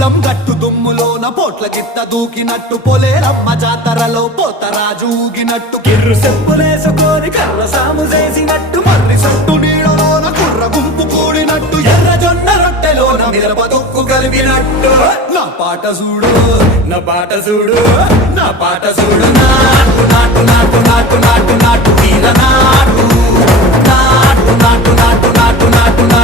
పొలం గట్టు దుమ్ములోన పోట్ల గిత్త దూకినట్టు పొలేరమ్మ జాతరలో పోతరాజు ఊగినట్టు కిర్రు చెప్పులేసుకొని కర్ర సాము చేసినట్టు మర్రి సట్టు నీడలోన కుర్ర గుంపు కూడినట్టు ఎర్ర జొన్న రొట్టెలోన మిరప దొక్కు కలిపినట్టు నా పాట చూడు నా పాట చూడు నా పాట చూడు నాటు నాటు నాటు నాటు నాటు నాటు వీర నాటు నాటు నాటు నాటు నాటు నాటు నాటు